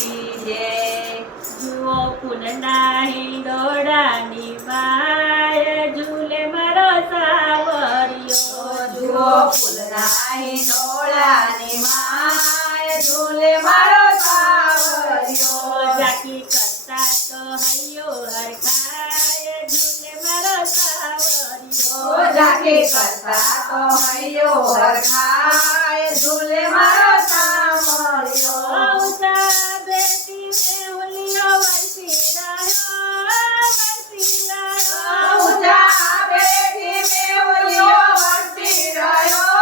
કી જય. જુઓ ફૂલના હિંડોળાની માય ઝૂલે મારો સાવરિયો. જુઓ ફૂલના હિંડોળાની માય ઝૂલે મારો સાવરિયો. જાકી કરતા તો હૈયો હરખાય ઝૂલે મારો સાવરિયો. જાકી કરતા તો હૈયો હરખાય ઝૂલે મારો સાવરિયો. ઊંચા બેટી મેહુલિયો વરસી રહ્યો. ઊંચા બેઠી મેહુલિયો વરસી રહ્યો.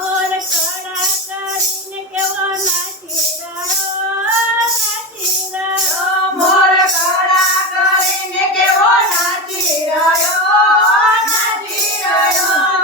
મોર કળા કરીને કેવો નાચી રહ્યો. મોર કળા કરીને કેવો નાચી રહ્યો.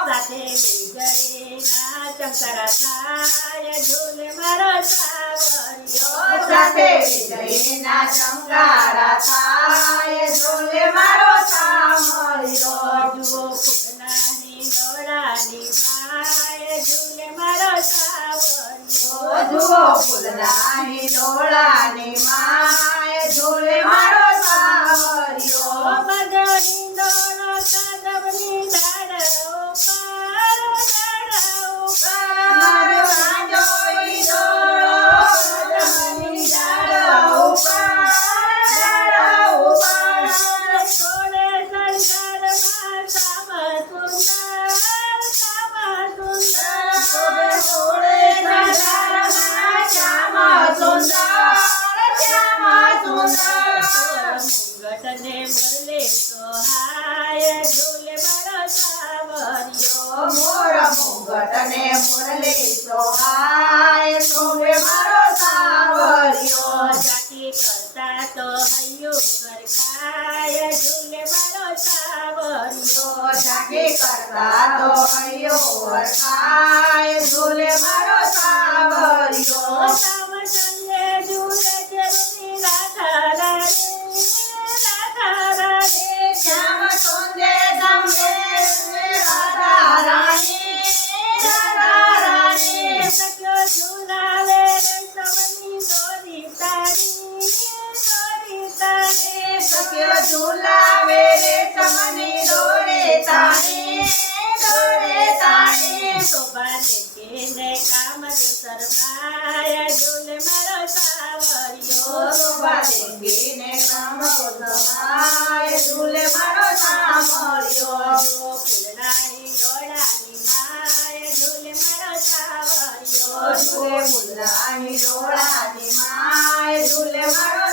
સાથે વીજળીના ચમકારા થાય ઝૂલે મારો સાવરિયો. સાથે વીજળીના ચમકારા થાય ઝૂલે મારો સાવરિયો. જુઓ ફૂલના હિંડોળાની માય ઝૂલે મારો સાવરિયો. જુઓ ફૂલના હિંડોળાની માય ઝૂલે મારો સાવરિયો. બધો હિંડોળો કાદવની ડાળ ઉપર. મારો વાંજો હિંડોળો કદમની ડાળ ઉપર. છોડે સંસારમાં સામ સુંદર. છોડે સંસારમાં શ્યામ સુંદર. મુંગટને મુરલે સોહાય ઝૂલે મારો સાવરિયો. મોર મુંગટને મુરલે સોહાય ઝૂલે મારો સાવરિયો. જાકી કરતા તો હૈયો હરખાય ઝૂલે મારો સાવરિયો. જાકી કરતા તો હૈયો હરખાય ઝૂલે મારો સાવરિયો. સામ સંગે ઝૂલે ચરણી રાધા રાણી. શ્યામ સુંદે ગમે રાધા રાણી. સખ્યો ઝૂલાવે રેશમની દોરી તારી. સખ્યો ઝૂલાવે રેશમની દોરે તાણી. શોભા દેખીને કામદેવ શરમાય ઝૂલે મારો સાવરિયો. શોભા દેખીને કામદેવ શરમાય ઝૂલે મારો સાવરિયો. જુઓ ફૂલના હિંડોળાની માય ઝૂલે મારો સાવરિયો. ઝૂલે ફૂલના હિંડોળાની માય ઝૂલે મારો